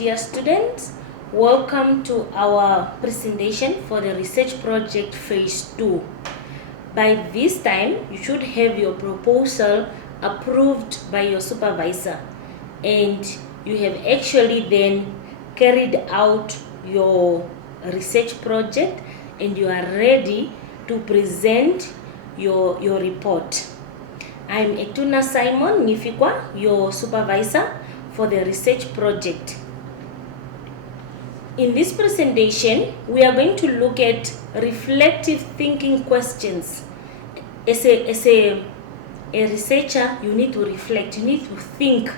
Dear students, welcome to our presentation for the research project phase 2. By this time, you should have your proposal approved by your supervisor, and you have actually then carried out your research project and you are ready to present your report. I'm Etuna Simon Nifikwa, your supervisor for the research project. In this presentation, we are going to look at reflective thinking questions. As a researcher, you need to reflect, you need to think,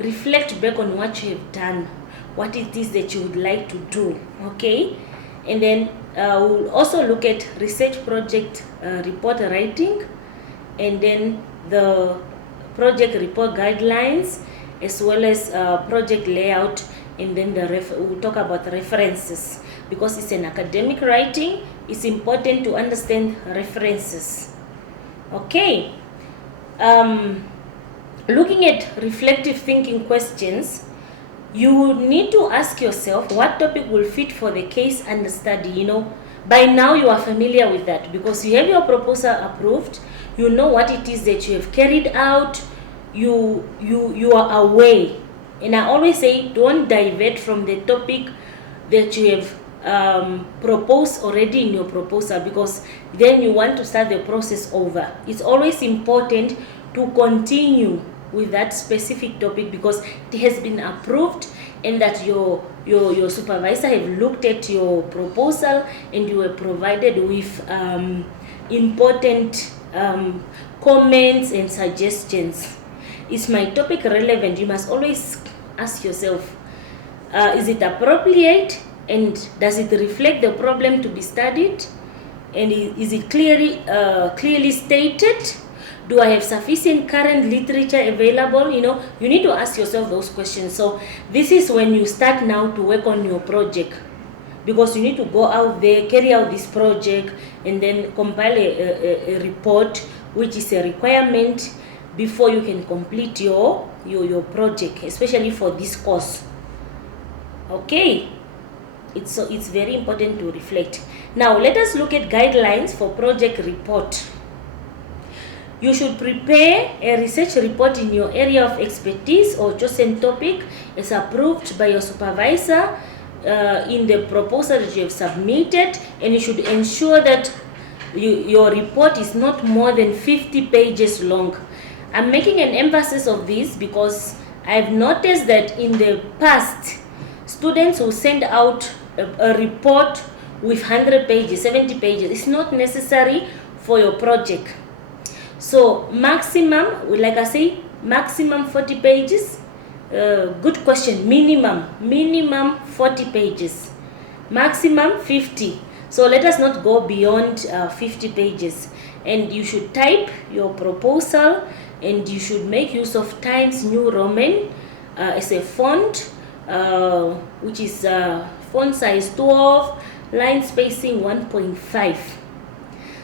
reflect back on what you have done, what it is that you would like to do, okay? And then we'll also look at research project report writing, and then the project report guidelines, as well as project layout, and then we'll talk about references. Because it's an academic writing, it's important to understand references. Okay. Looking at reflective thinking questions, you need to ask yourself what topic will fit for the case under study. By now you are familiar with that because you have your proposal approved, you know what it is that you have carried out, you are aware. And I always say, don't divert from the topic that you have proposed already in your proposal, because then you want to start the process over. It's always important to continue with that specific topic because it has been approved and that your supervisor have looked at your proposal and you were provided with important comments and suggestions. Is my topic relevant? You must always ask yourself, is it appropriate, and does it reflect the problem to be studied, and is it clearly stated? Do I have sufficient current literature available? You need to ask yourself those questions. So this is when you start now to work on your project, because you need to go out there, carry out this project, and then compile a report, which is a requirement before you can complete your project, especially for this course. Okay, it's very important to reflect. Now let us look at guidelines for project report. You should prepare a research report in your area of expertise or chosen topic as approved by your supervisor in the proposal that you have submitted, and you should ensure that your report is not more than 50 pages long. I'm making an emphasis of this because I've noticed that in the past, students will send out a report with 100 pages, 70 pages. It's not necessary for your project. So maximum, like I say, maximum 40 pages. Good question. Minimum 40 pages. Maximum 50. So let us not go beyond 50 pages. And you should type your proposal, and you should make use of Times New Roman as a font, which is font size 12, line spacing 1.5.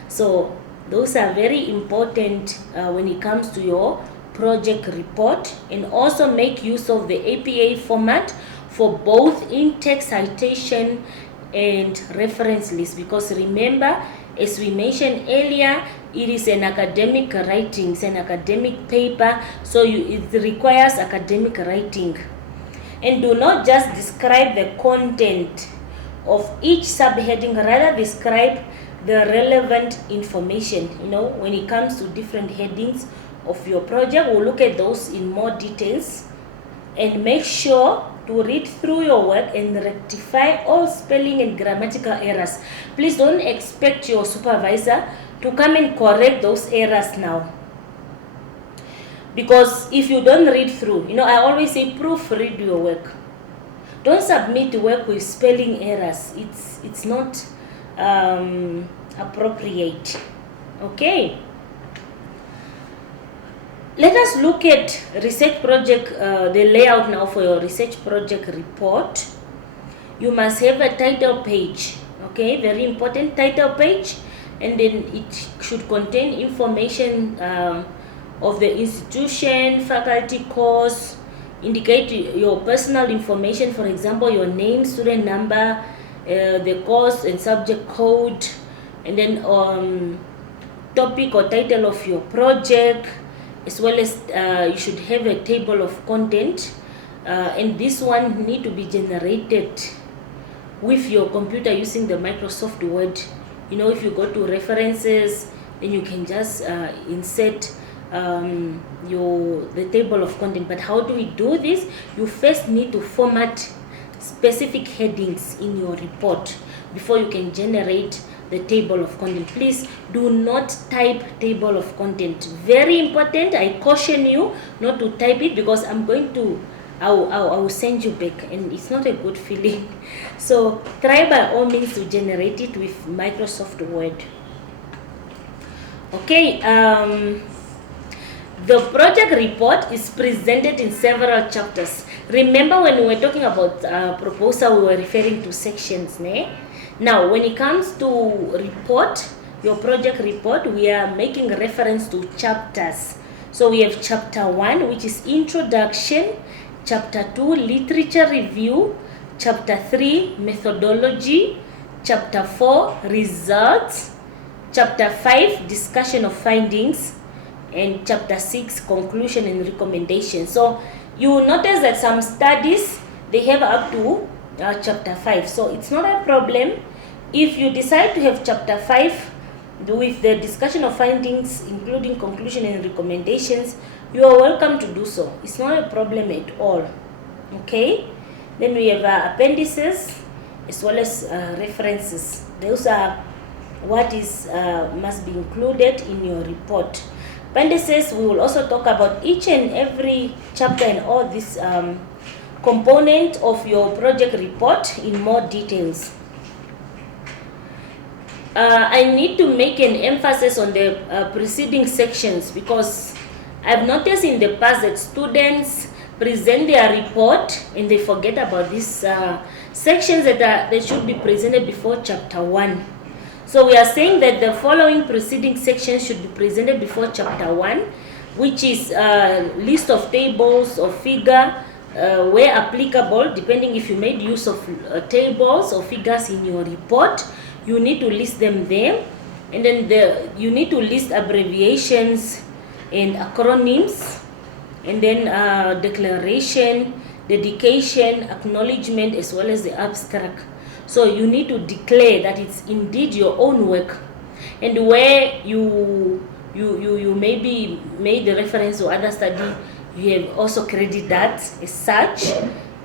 So those are very important when it comes to your project report. And also make use of the APA format for both in-text citation and reference list, because remember, as we mentioned earlier, it is an academic writing, it's an academic paper, so it requires academic writing. And do not just describe the content of each subheading, rather describe the relevant information. When it comes to different headings of your project, we'll look at those in more details. And make sure to read through your work and rectify all spelling and grammatical errors. Please don't expect your supervisor to come and correct those errors now, because if you don't read through, I always say proofread your work. Don't submit work with spelling errors. It's not appropriate. Okay, let us look at research project, the layout now for your research project report. You must have a title page. Okay, very important, title page. And then it should contain information of the institution, faculty, course, indicate your personal information, for example, your name, student number, the course and subject code, and then topic or title of your project, as well as you should have a table of content, and this one need to be generated with your computer using the Microsoft Word. If you go to references, then you can just insert the table of content. But how do we do this? You first need to format specific headings in your report before you can generate the table of content. Please do not type table of content. Very important. I caution you not to type it, because I will send you back, and it's not a good feeling. So try by all means to generate it with Microsoft Word. Okay, the project report is presented in several chapters. Remember, when we were talking about proposal, we were referring to sections, né? Now, when it comes to report, your project report, we are making reference to chapters. So we have chapter 1, which is introduction, chapter 2, literature review, chapter 3, methodology, chapter 4, results, chapter 5, discussion of findings, and chapter 6, conclusion and recommendation. So you will notice that some studies, they have up to chapter 5. So it's not a problem if you decide to have chapter 5 with the discussion of findings, including conclusion and recommendations. You are welcome to do so. It's not a problem at all. Okay, then we have appendices as well as references. Those are what is must be included in your report. Appendices, we will also talk about each and every chapter and all this component of your project report in more details. I need to make an emphasis on the preceding sections, because I've noticed in the past that students present their report and they forget about these sections that should be presented before chapter 1. So we are saying that the following preceding sections should be presented before chapter 1, which is list of tables or figure, where applicable, depending if you made use of tables or figures in your report, you need to list them there. And then you need to list abbreviations and acronyms, and then declaration, dedication, acknowledgement, as well as the abstract. So you need to declare that it's indeed your own work, and where you maybe made the reference to other study, you have also credit that as such.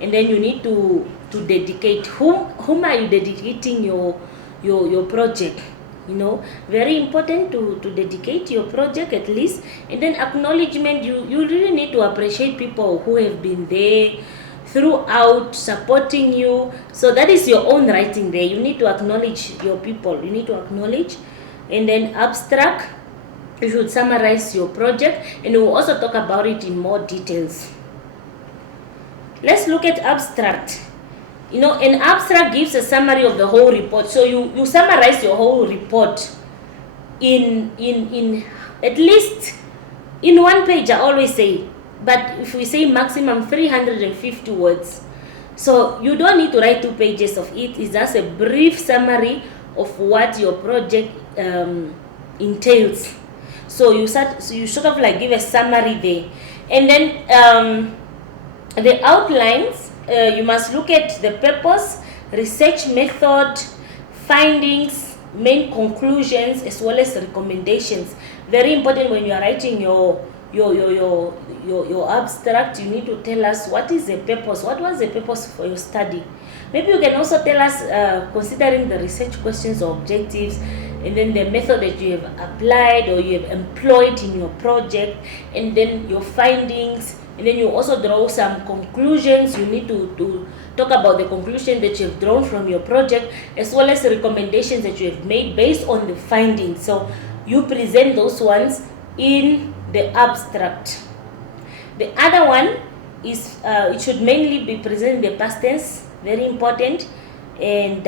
And then you need to dedicate whom are you dedicating your project. Very important to dedicate your project at least. And then acknowledgement, you really need to appreciate people who have been there throughout, supporting you. So that is your own writing there. You need to acknowledge your people. You need to acknowledge. And then abstract, you should summarize your project, and we'll also talk about it in more details. Let's look at abstract. An abstract gives a summary of the whole report. So you summarize your whole report in at least in one page, I always say. But if we say maximum 350 words, so you don't need to write 2 pages of it. It's just a brief summary of what your project entails. So you sort of like give a summary there. And then the outlines, you must look at the purpose, research method, findings, main conclusions, as well as recommendations. Very important when you are writing your abstract. You need to tell us what is the purpose, what was the purpose for your study. Maybe you can also tell us, considering the research questions or objectives, and then the method that you have applied or you have employed in your project, and then your findings, and then you also draw some conclusions. You need to talk about the conclusion that you have drawn from your project, as well as the recommendations that you have made based on the findings. So you present those ones in the abstract. The other one is it should mainly be presented in the past tense. Very important. And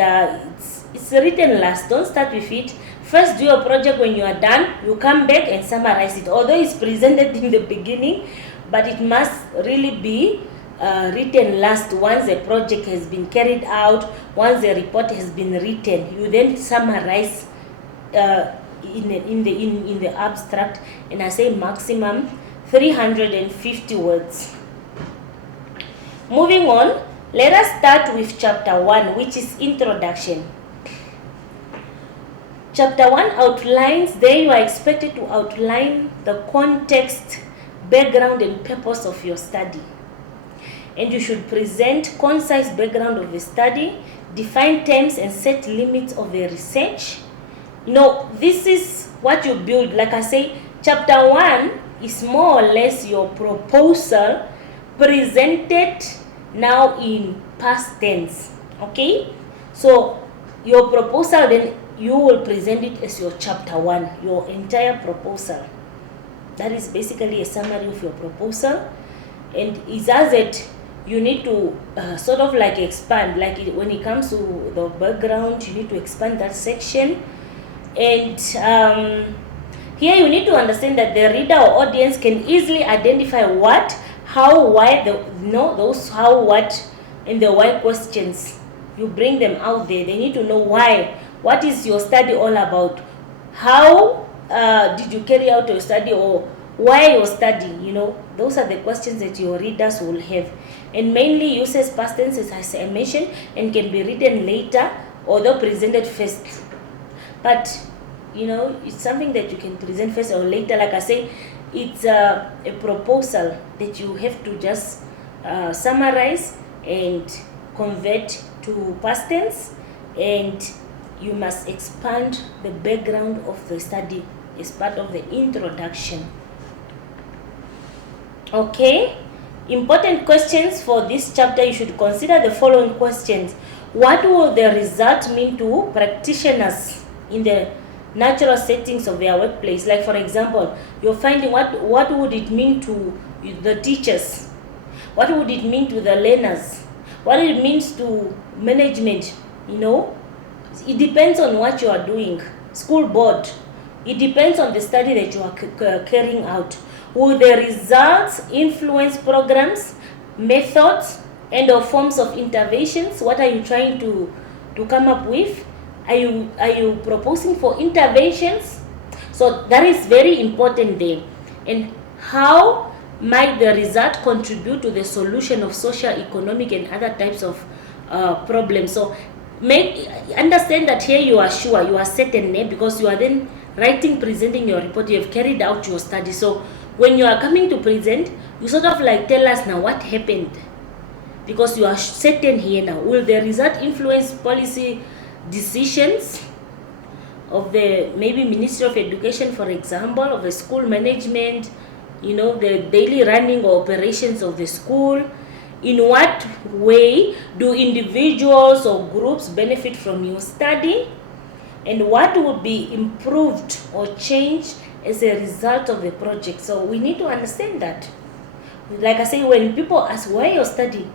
it's written last. Don't start with it. First do your project. When you are done, you come back and summarize it. Although it's presented in the beginning, but it must really be written last. Once the project has been carried out, once the report has been written, you then summarize in the abstract, and I say maximum 350 words. Moving on, let us start with chapter 1, which is introduction. Chapter 1 outlines. There you are expected to outline the context, background and purpose of your study. And you should present concise background of the study, define terms and set limits of the research. This is what you build. Like I say, chapter 1 is more or less your proposal presented now in past tense. Okay? So your proposal, then you will present it as your chapter 1, your entire proposal. That is basically a summary of your proposal. And it's as that you need to sort of like expand, like when it comes to the background, you need to expand that section. And here you need to understand that the reader or audience can easily identify what, how, why, those how, what, and the why questions. You bring them out there. They need to know why. What is your study all about? How did you carry out your study, or why your study? Those are the questions that your readers will have. And mainly uses past tenses, as I mentioned, and can be written later, although presented first. But it's something that you can present first or later. Like I say, it's a proposal that you have to just summarize and convert to past tense, and you must expand the background of the study as part of the introduction. Okay, important questions for this chapter. You should consider the following questions. What will the result mean to practitioners in the natural settings of their workplace? Like, for example, you're finding what would it mean to the teachers? What would it mean to the learners? What it means to management? It depends on what you are doing. School board, it depends on the study that you are carrying out. Will the results influence programs, methods, and or forms of interventions? What are you trying to come up with? Are you proposing for interventions? So that is very important there. And how might the result contribute to the solution of social, economic, and other types of problems? So understand that here you are sure, you are certain, because you are then presenting your report. You have carried out your study. So when you are coming to present, you sort of like tell us now what happened, because you are certain here now. Will the result influence policy decisions of the maybe Ministry of Education, for example, of the school management, the daily running or operations of the school? In what way do individuals or groups benefit from your study? And what would be improved or changed as a result of the project? So we need to understand that. Like I say, when people ask why your study,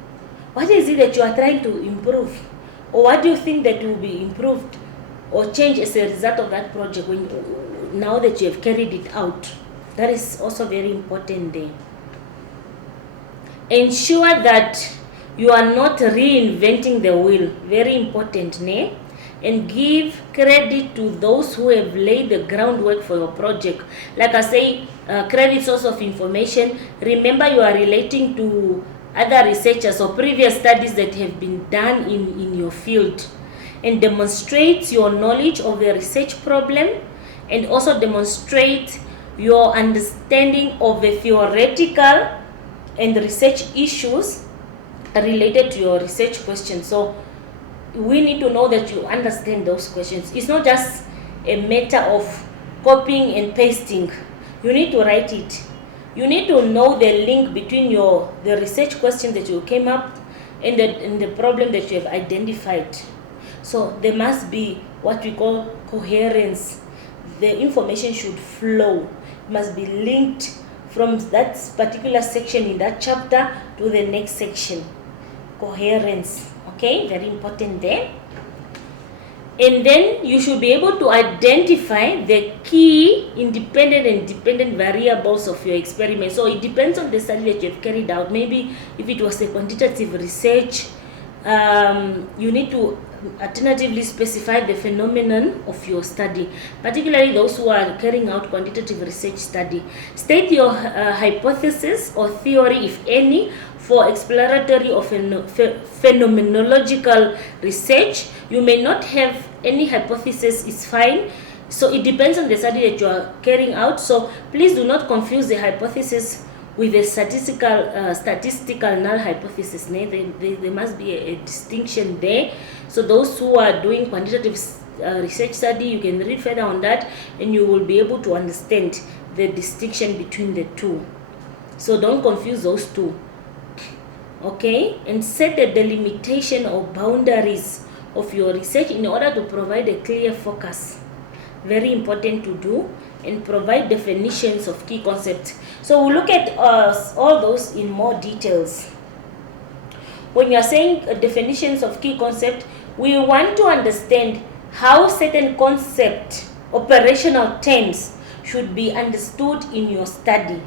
what is it that you are trying to improve? Or what do you think that will be improved or changed as a result of that project now that you have carried it out? That is also very important there. Ensure that you are not reinventing the wheel. Very important, and give credit to those who have laid the groundwork for your project. Like I say, credit source of information. Remember, you are relating to other researchers or previous studies that have been done in your field, and demonstrate your knowledge of the research problem, and also demonstrate your understanding of the theoretical and research issues related to your research questions. So we need to know that you understand those questions. It's not just a matter of copying and pasting. You need to write it. You need to know the link between the research question that you came up and the problem that you have identified. So there must be what we call coherence. The information should flow. It must be linked from that particular section in that chapter to the next section. Coherence. Okay, very important there. And then you should be able to identify the key independent and dependent variables of your experiment. So it depends on the study that you have carried out. Maybe if it was a quantitative research, you need to alternatively specify the phenomenon of your study, particularly those who are carrying out quantitative research study. State your hypothesis or theory, if any, for exploratory or phenomenological research. You may not have any hypothesis, is fine. So it depends on the study that you are carrying out. So please do not confuse the hypothesis with a statistical null hypothesis. There must be a distinction there. So those who are doing quantitative research study, you can read further on that and you will be able to understand the distinction between the two. So don't confuse those two. Okay, and set the delimitation or boundaries of your research in order to provide a clear focus. Very important to do. And provide definitions of key concepts. So we'll look at all those in more details. When you're saying definitions of key concept, we want to understand how certain concept, operational terms should be understood in your study.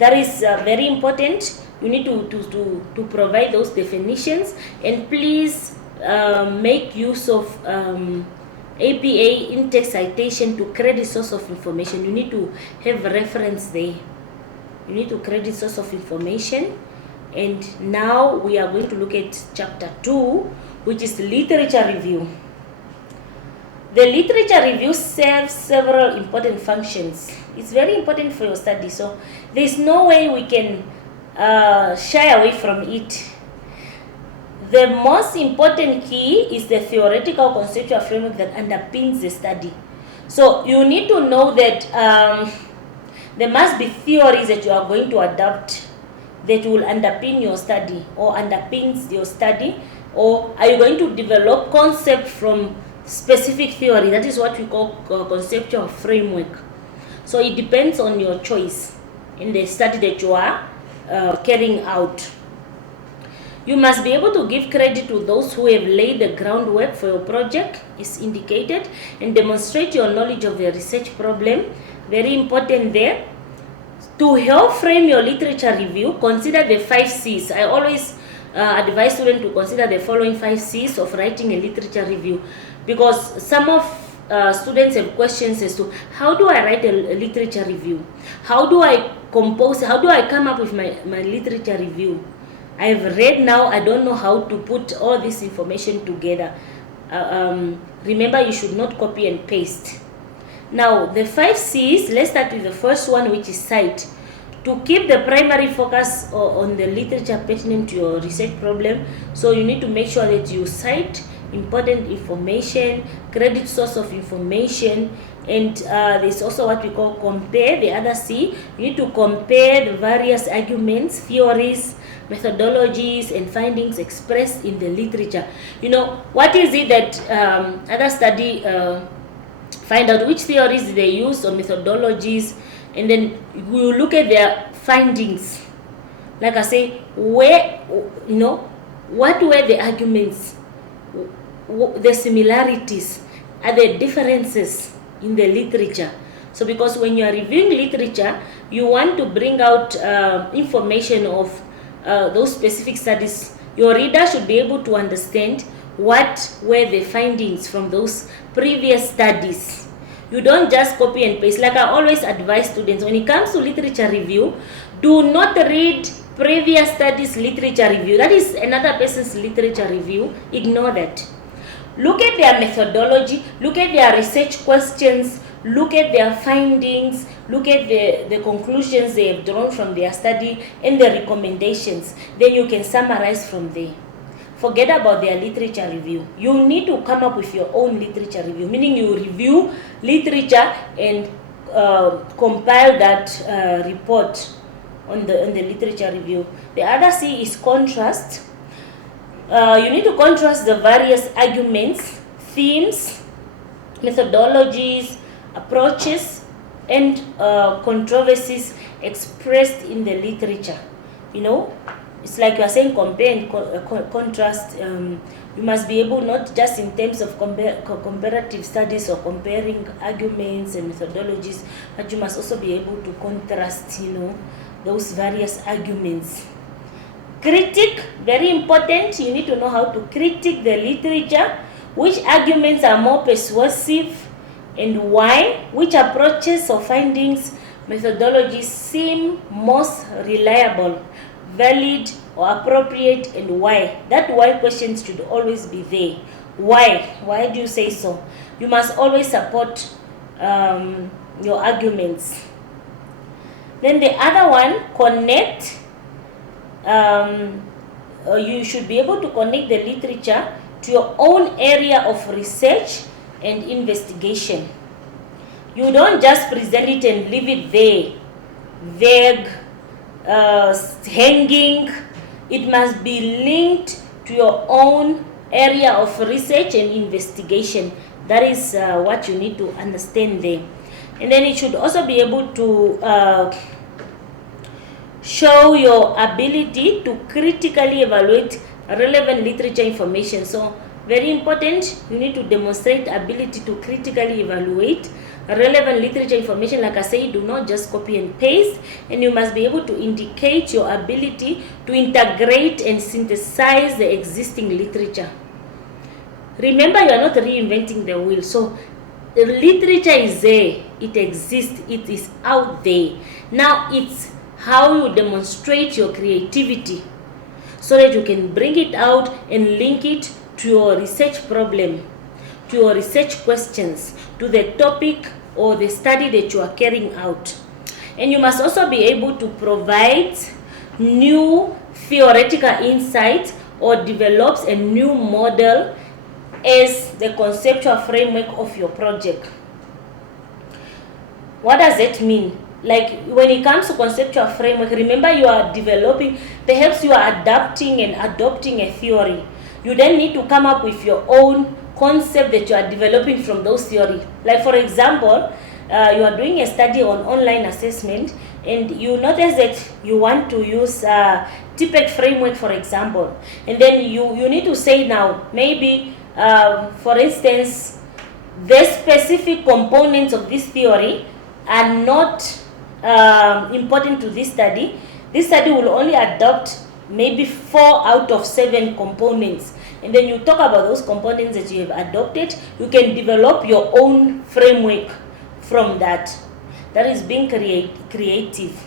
That is very important. You need to provide those definitions, and please make use of APA in-text citation to credit source of information. You need to have reference there. You need to credit source of information. And now we are going to look at chapter 2, which is literature review. The literature review serves several important functions. It's very important for your study, so there's no way we can shy away from it. The most important key is the theoretical conceptual framework that underpins the study. So you need to know that there must be theories that you are going to adopt that will underpin your study or underpins your study, or are you going to develop concept from specific theory? That is what we call conceptual framework. So it depends on your choice in the study that you are carrying out. You must be able to give credit to those who have laid the groundwork for your project, is indicated, and demonstrate your knowledge of the research problem. Very important there. To help frame your literature review, consider the 5 C's. I always advise students to consider the following 5 C's of writing a literature review, because some of students have questions as to how do I write a literature review? How do I compose? How do I come up with my literature review? I've read now, I don't know how to put all this information together. Remember, you should not copy and paste. Now, the 5 C's, let's start with the first one, which is cite. To keep the primary focus on the literature pertinent to your research problem, so you need to make sure that you cite important information, credit source of information, and there's also what we call compare, the other C. You need to compare the various arguments, theories, methodologies, and findings expressed in the literature. You know, what is it that other study find out which theories they use or methodologies, and then we will look at their findings. Like I say, where, you know, what were the arguments, the similarities, are there differences in the literature? So because when you are reviewing literature, you want to bring out information of those specific studies. Your reader should be able to understand what were the findings from those previous studies. You don't just copy and paste. Like I always advise students, when it comes to literature review, do not read previous studies literature review. That is another person's literature review. Ignore that. Look at their methodology, look at their research questions, look at their findings, look at the conclusions they have drawn from their study and the recommendations. Then you can summarize from there. Forget about their literature review. You need to come up with your own literature review, meaning you review literature and compile that report on the literature review. The other C is contrast. You need to contrast the various arguments, themes, methodologies, approaches, and controversies expressed in the literature. You know, it's like you are saying compare and contrast. You must be able, not just in terms of comparative studies or comparing arguments and methodologies, but you must also be able to contrast, those various arguments. Critique, very important. You need to know how to critique the literature. Which arguments are more persuasive and why? Which approaches or findings, methodologies seem most reliable, valid or appropriate, and why? That why questions should always be there. Why? Why do you say so? You must always support your arguments. Then the other one, connect. You should be able to connect the literature to your own area of research and investigation. You don't just present it and leave it there, vague, hanging. It must be linked to your own area of research and investigation. That is what you need to understand there. And then it should also be able to show your ability to critically evaluate relevant literature information. So very important, you need to demonstrate ability to critically evaluate relevant literature information. Like I say, do not just copy and paste, and you must be able to indicate your ability to integrate and synthesize the existing literature. Remember, you are not reinventing the wheel. So the literature is there, it exists, it is out there. Now it's how you demonstrate your creativity so that you can bring it out and link it to your research problem, to your research questions, to the topic or the study that you are carrying out. And you must also be able to provide new theoretical insights or develops a new model as the conceptual framework of your project. What does that mean? Like when it comes to conceptual framework, remember you are developing, perhaps you are adapting and adopting a theory. You then need to come up with your own concept that you are developing from those theories. Like for example, you are doing a study on online assessment and you notice that you want to use TPEC framework, for example. And then you need to say now, maybe for instance, the specific components of this theory are not important to this study. This study will only adopt maybe 4 out of 7 components. And then you talk about those components that you have adopted. You can develop your own framework from that. That is being creative.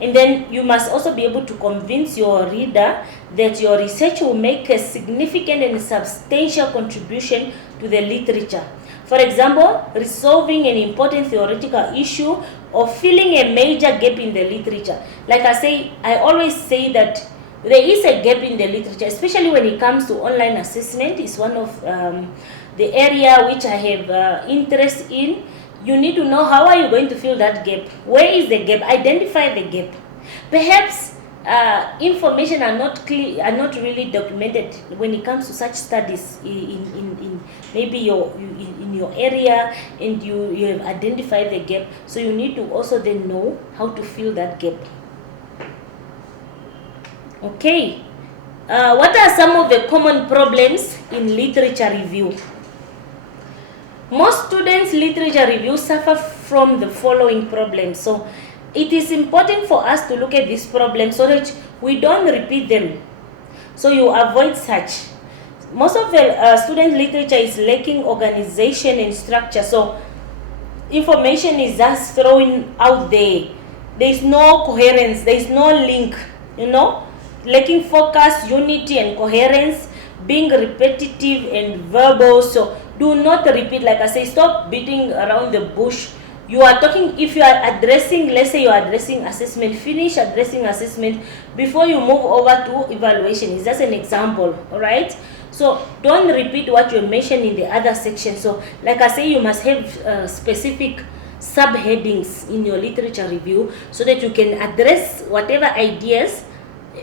And then you must also be able to convince your reader that your research will make a significant and substantial contribution to the literature. For example, resolving an important theoretical issue or filling a major gap in the literature. Like I always say that there is a gap in the literature, especially when it comes to online assessment. It's one of the area which I have interest in. You need to know how are you going to fill that gap. Where is the gap? Identify the gap. Perhaps information are not clear, are not really documented when it comes to such studies in maybe in your area, and you have identified the gap. So you need to also then know how to fill that gap. Okay, what are some of the common problems in literature review? Most students' literature review suffer from the following problems. So it is important for us to look at these problems so that we don't repeat them. So you avoid such. Most of the student literature is lacking organization and structure. So information is just thrown out there. There is no coherence. There is no link. Lacking focus, unity, and coherence, being repetitive and verbal. So do not repeat. Like I say, stop beating around the bush. You are talking, if you are addressing, let's say you are addressing assessment, finish addressing assessment before you move over to evaluation. It's just an example, all right? So don't repeat what you mentioned in the other section. So like I say, you must have specific subheadings in your literature review so that you can address whatever ideas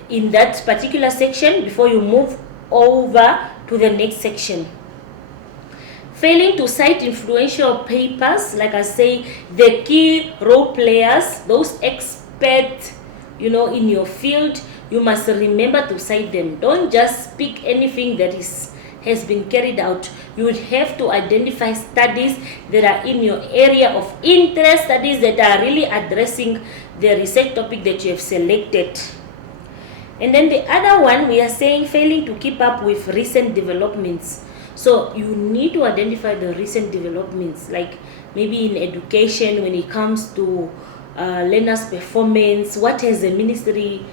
in that particular section before you move over to the next section. Failing to cite influential papers, like I say, the key role players, those experts, in your field, you must remember to cite them. Don't just pick anything that has been carried out. You would have to identify studies that are in your area of interest, studies that are really addressing the research topic that you have selected. And then the other one, we are saying failing to keep up with recent developments. So you need to identify the recent developments, like maybe in education when it comes to learners' performance. What has the ministry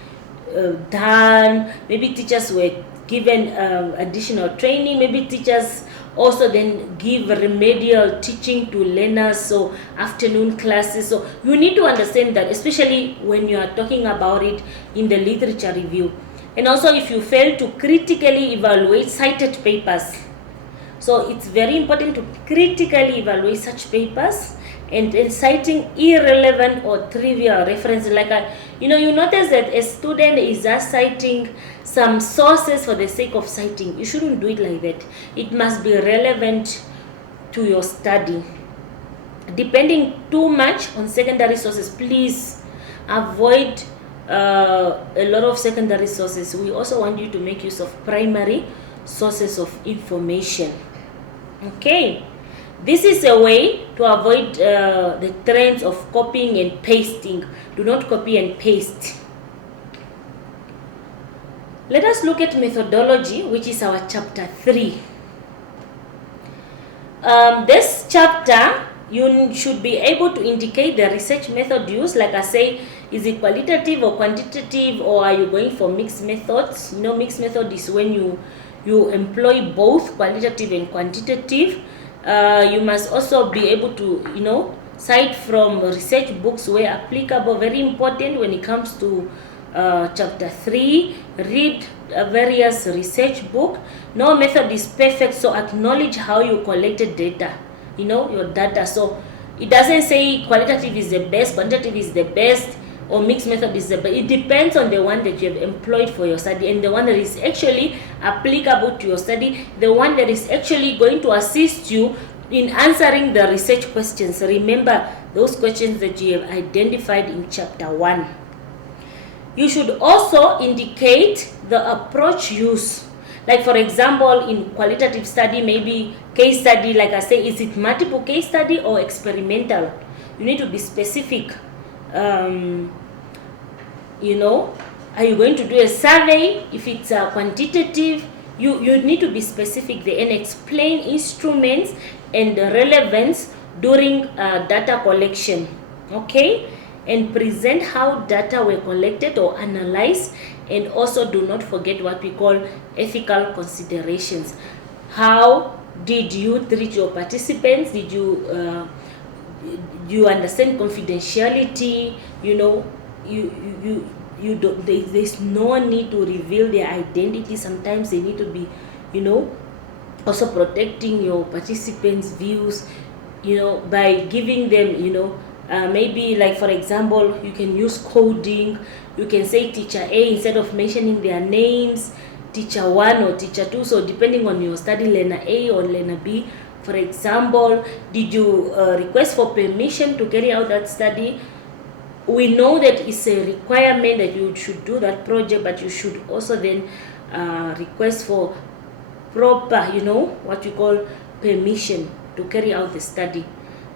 done? Maybe teachers were given additional training. Maybe teachers also then give remedial teaching to learners, so afternoon classes. So you need to understand that, especially when you are talking about it in the literature review. And also if you fail to critically evaluate cited papers. So it's very important to critically evaluate such papers, and citing irrelevant or trivial references. Like you notice that a student is just citing some sources for the sake of citing. You shouldn't do it like that. It must be relevant to your study. Depending too much on secondary sources, please avoid a lot of secondary sources. We also want you to make use of primary sources of information. Okay, this is a way to avoid the trends of copying and pasting. Do not copy and paste. Let us look at methodology, which is our chapter 3. This chapter, you should be able to indicate the research method used. Like I say, is it qualitative or quantitative, or are you going for mixed methods? Mixed method is when you employ both qualitative and quantitative. You must also be able to cite from research books where applicable. Very important when it comes to chapter 3. Read various research book. No method is perfect, so acknowledge how you collected data, your data. So it doesn't say qualitative is the best, quantitative is the best, or mixed method is the best. It depends on the one that you have employed for your study, and the one that is actually applicable to your study, the one that is actually going to assist you in answering the research questions. Remember those questions that you have identified in chapter 1. You should also indicate the approach used. Like for example, in qualitative study, maybe case study, like I say, is it multiple case study or experimental? You need to be specific. Are you going to do a survey? If it's quantitative, you need to be specific there and explain instruments and the relevance during data collection. Okay, and present how data were collected or analyzed, and also do not forget what we call ethical considerations. How did you treat your participants? Did you understand confidentiality? There's no need to reveal their identity. Sometimes they need to be also protecting your participants' views by giving them maybe, like for example, you can use coding. You can say teacher A instead of mentioning their names, teacher 1 or teacher 2. So depending on your study, learner A or learner B. For example, did you request for permission to carry out that study? We know that it's a requirement that you should do that project, but you should also then request for proper, what you call permission to carry out the study.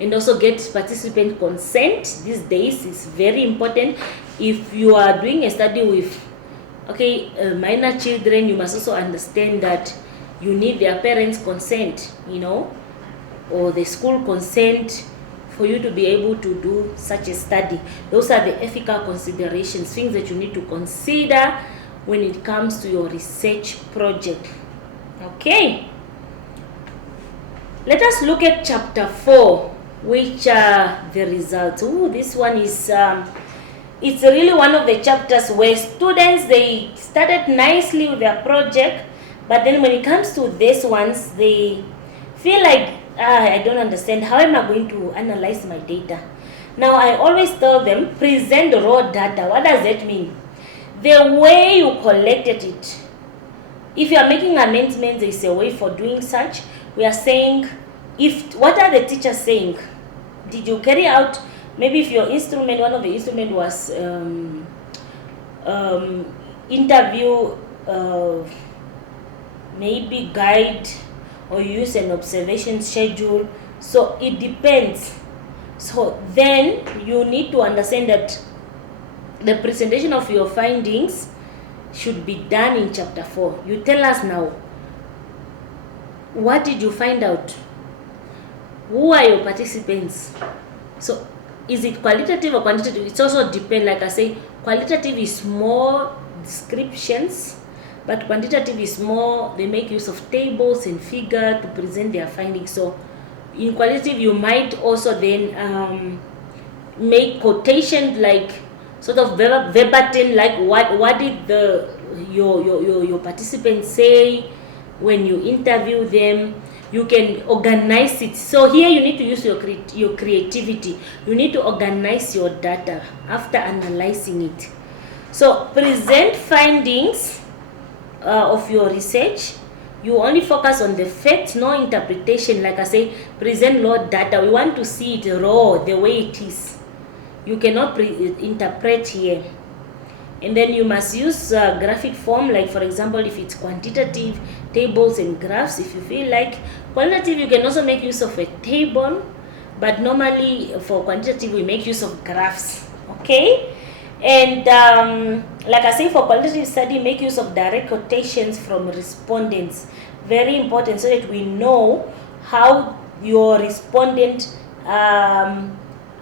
And also get participant consent. These days is very important. If you are doing a study with minor children, you must also understand that you need their parents' consent, or the school consent for you to be able to do such a study. Those are the ethical considerations, things that you need to consider when it comes to your research project. Okay, let us look at chapter 4, which are the results. This one is it's really one of the chapters where students, they started nicely with their project, but then when it comes to these ones, they feel like I don't understand. How am I going to analyze my data? Now I always tell them, present the raw data. What does that mean? The way you collected it. If you are making amendments, there is a way for doing such. We are saying, what are the teachers saying? Did you carry out, maybe if your instrument, one of the instrument was interview maybe guide, or use an observation schedule. So it depends. So then you need to understand that the presentation of your findings should be done in chapter 4. You tell us now, what did you find out? Who are your participants? So is it qualitative or quantitative? It's also depend. Like I say, qualitative is more descriptions, but quantitative is more, they make use of tables and figure to present their findings. So in qualitative, you might also then make quotation, like sort of verbatim, like what did your participants say when you interview them. You can organize it. So here you need to use your creativity. You need to organize your data after analyzing it. So present findings of your research. You only focus on the facts, no interpretation. Like I say, present raw data. We want to see it raw, the way it is. You cannot interpret here. And then you must use graphic form, like for example, if it's quantitative, tables and graphs. If you feel like qualitative, you can also make use of a table, but normally for quantitative, we make use of graphs. Okay? And like I say, for qualitative study, make use of direct quotations from respondents. Very important, so that we know how your respondent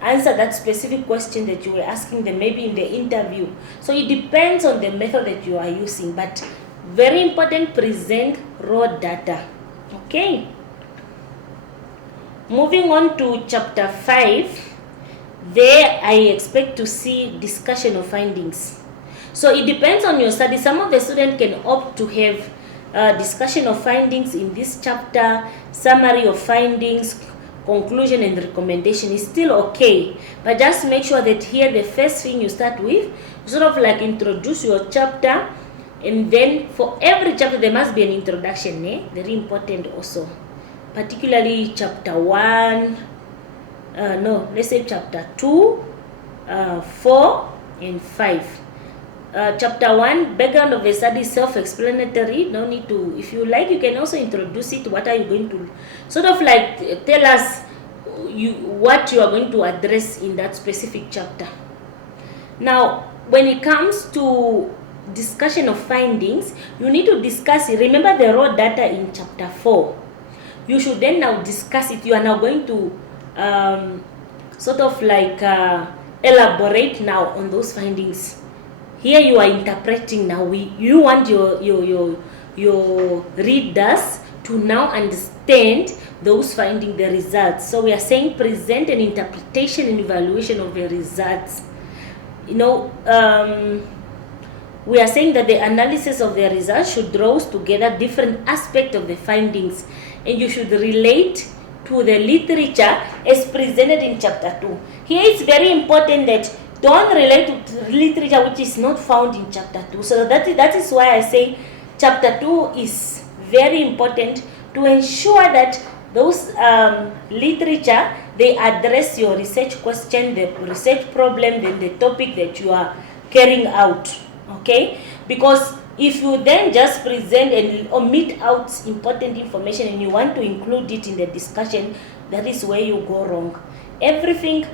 answer that specific question that you were asking them, maybe in the interview. So it depends on the method that you are using, but very important, present raw data. Okay. Moving on to chapter 5, there I expect to see discussion of findings. So it depends on your study. Some of the students can opt to have discussion of findings in this chapter, summary of findings, conclusion and recommendation is still okay, but just make sure that here the first thing you start with, sort of like introduce your chapter, and then for every chapter there must be an introduction, very important also, particularly chapter 1, let's say chapter 2, 4 and 5. Chapter 1, background of the study, self-explanatory. No need to, if you like, you can also introduce it. What are you going to, sort of like tell us what you are going to address in that specific chapter. Now, when it comes to discussion of findings, you need to discuss it. Remember the raw data in chapter 4. You should then now discuss it. You are now going to sort of like elaborate now on those findings. Here you are interpreting now. You want your readers to now understand those findings, the results. So we are saying present an interpretation and evaluation of the results. You know, we are saying that the analysis of the results should draw together different aspects of the findings, and you should relate to the literature as presented in chapter 2. Here it's very important that don't relate to literature which is not found in chapter 2. So that is why I say chapter 2 is very important, to ensure that those literature, they address your research question, the research problem, then the topic that you are carrying out. Okay? Because if you then just present and omit out important information and you want to include it in the discussion, that is where you go wrong. Everything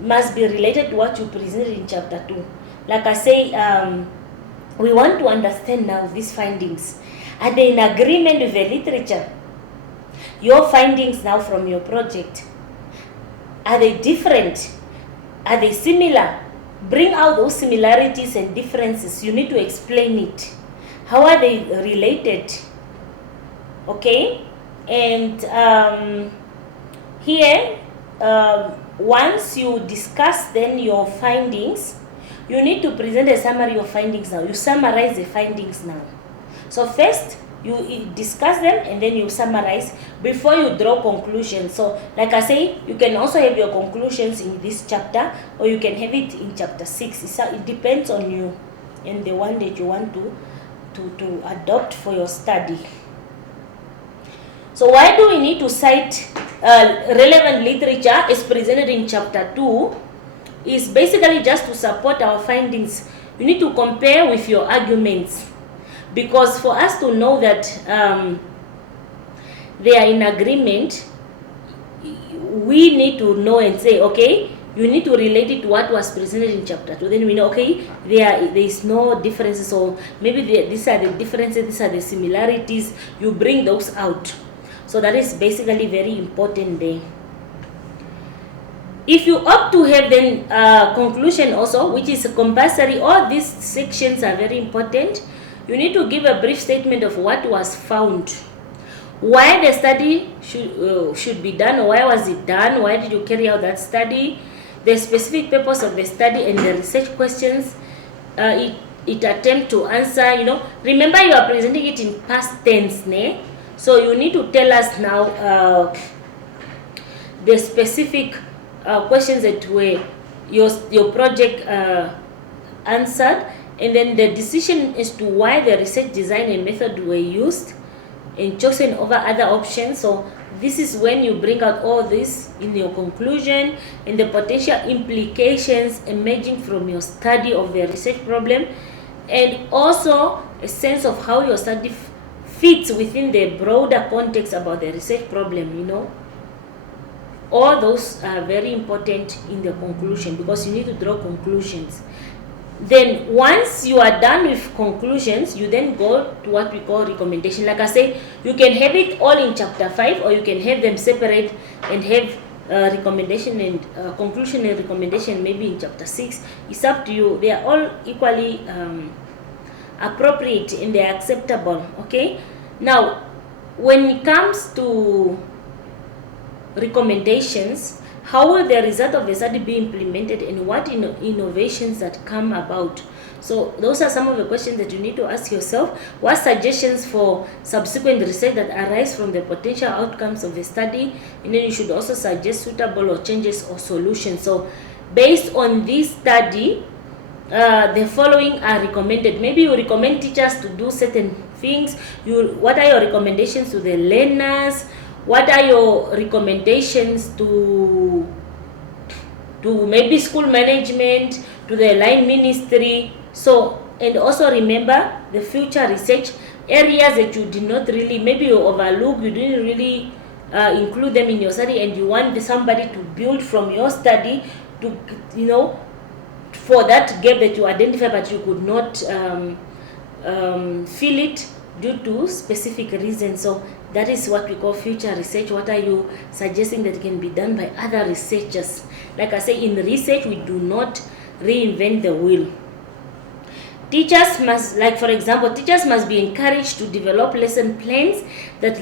must be related to what you presented in chapter 2. Like I say, we want to understand now these findings. Are they in agreement with the literature? Your findings now from your project, are they different? Are they similar? Bring out those similarities and differences. You need to explain it. How are they related? Okay? And here, once you discuss then your findings, you need to present a summary of findings now. You summarize the findings now. So first, you discuss them and then you summarize before you draw conclusions. So like I say, you can also have your conclusions in this chapter, or you can have it in chapter 6. It depends on you and the one that you want to adopt for your study. So why do we need to cite relevant literature as presented in chapter 2? Is basically just to support our findings. you need to compare with your arguments, because for us to know that they are in agreement, we need to know and say, okay, you need to relate it to what was presented in chapter 2. Then we know, okay, there is no differences, or maybe these are the differences, these are the similarities. You bring those out. So that is basically very important there. If you opt to have then conclusion also, which is compulsory, all these sections are very important. You need to give a brief statement of what was found, why the study should be done, or why was it done, why did you carry out that study, the specific purpose of the study, and the research questions it attempt to answer. You know, remember you are presenting it in past tense, ne? So you need to tell us now the specific questions that were your project answered, and then the decision as to why the research design and method were used and chosen over other options. So this is when you bring out all this in your conclusion, and the potential implications emerging from your study of the research problem, and also a sense of how your study fits within the broader context about the research problem. You know, all those are very important in the conclusion, because you need to draw conclusions. Then once you are done with conclusions, you then go to what we call recommendation. Like I say, you can have it all in chapter 5, or you can have them separate and have recommendation and conclusion and recommendation maybe in chapter 6. It's up to you. They are all equally appropriate and they are acceptable. Okay, now when it comes to recommendations, how will the result of the study be implemented, and what innovations that come about? So those are some of the questions that you need to ask yourself. What suggestions for subsequent research that arise from the potential outcomes of the study? And then you should also suggest suitable or changes or solutions. So based on this study, the following are recommended. Maybe you recommend teachers to do certain things. What are your recommendations to the learners? What are your recommendations to maybe school management, to the line ministry? So, and also remember the future research areas that you did not really, maybe you overlook, you didn't really include them in your study, and you want somebody to build from your study to, you know, for that gap that you identify but you could not fill it due to specific reasons. So that is what we call future research. What are you suggesting that can be done by other researchers? Like I say, in research, we do not reinvent the wheel. Teachers must, like for example, teachers must be encouraged to develop lesson plans that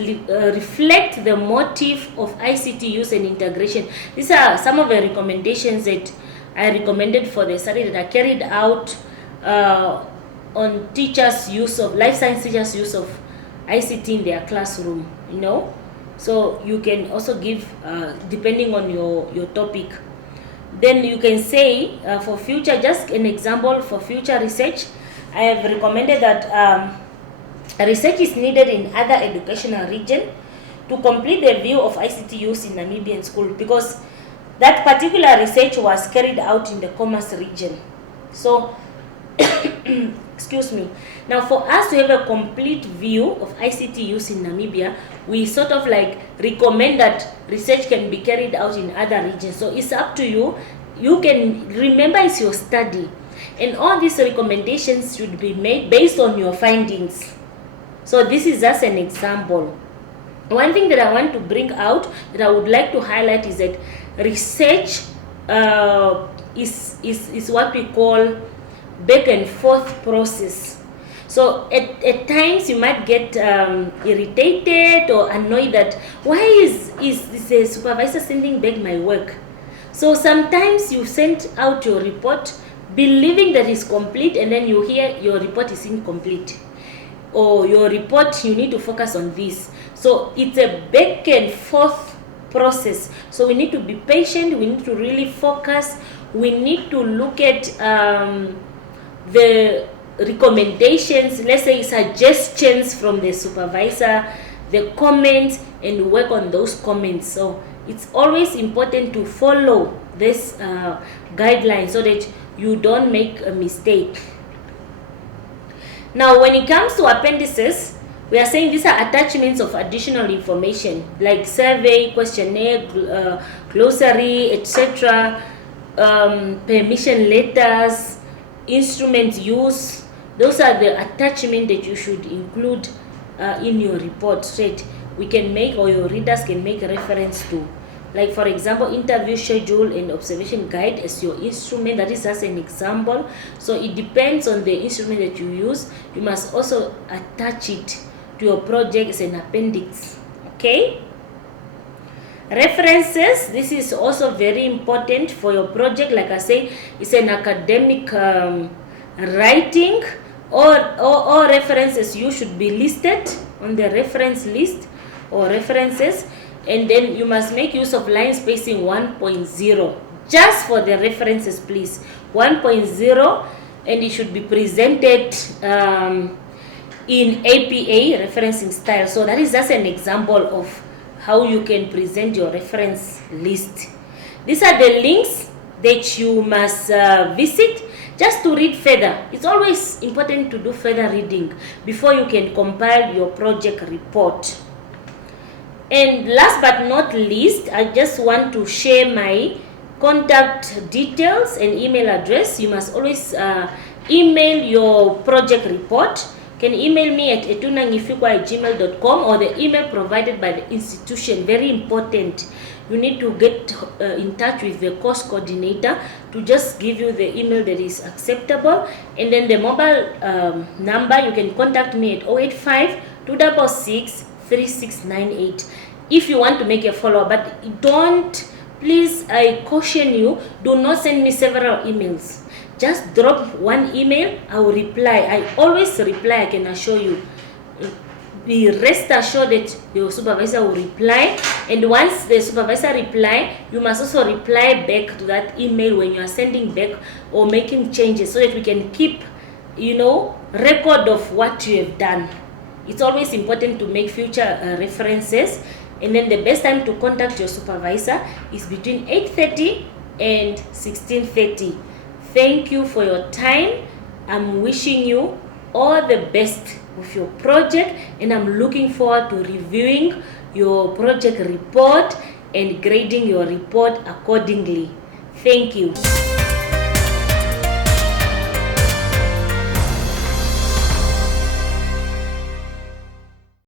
reflect the motive of ICT use and integration. These are some of the recommendations that I recommended for the study that I carried out on teachers' use of, life science teachers' use of ICT in their classroom, you know. So you can also give, depending on your topic. Then you can say for future, just an example for future research, I have recommended that research is needed in other educational region to complete the view of ICT use in Namibian school, because that particular research was carried out in the Commerce region. So excuse me. Now for us to have a complete view of ICT use in Namibia, we sort of like recommend that research can be carried out in other regions. So it's up to you. You can remember it's your study, and all these recommendations should be made based on your findings. So this is just an example. One thing that I want to bring out, that I would like to highlight, is that research is what we call back and forth process. So at times you might get irritated or annoyed that why is the supervisor sending back my work? So sometimes you send out your report believing that it's complete, and then you hear your report is incomplete, or your report, you need to focus on this. So it's a back and forth process. So we need to be patient, we need to really focus, we need to look at the recommendations, let's say suggestions from the supervisor, the comments, and work on those comments. So it's always important to follow this guideline so that you don't make a mistake. Now, when it comes to appendices, we are saying these are attachments of additional information like survey, questionnaire, glossary, etc., permission letters, instrument use. Those are the attachments that you should include in your report, straight. We can make, or your readers can make a reference to. Like, for example, interview schedule and observation guide as your instrument. That is just an example. So it depends on the instrument that you use. You must also attach it to your project as an appendix. Okay. References. This is also very important for your project. Like I say, it's an academic writing. All references you should be listed on the reference list or references. And then you must make use of line spacing 1.0 just for the references, please. 1.0, and it should be presented in APA referencing style. So that is just an example of how you can present your reference list. These are the links that you must visit just to read further. It's always important to do further reading before you can compile your project report. And last but not least, I just want to share my contact details and email address. You must always email your project report. You can email me at etunangifikwa@gmail.com or the email provided by the institution. Very important. You need to get in touch with the course coordinator to just give you the email that is acceptable. And then the mobile number, you can contact me at 085 266 3698 if you want to make a follow-up. But don't, please, I caution you, do not send me several emails. Just drop one email, I will reply. I always reply, I can assure you. Be rest assured that your supervisor will reply, and once the supervisor reply, you must also reply back to that email when you are sending back or making changes, so that we can keep, record of what you have done. It's always important to make future references. And then the best time to contact your supervisor is between 8:30 and 16:30. Thank you for your time. I'm wishing you all the best with your project, and I'm looking forward to reviewing your project report and grading your report accordingly. Thank you.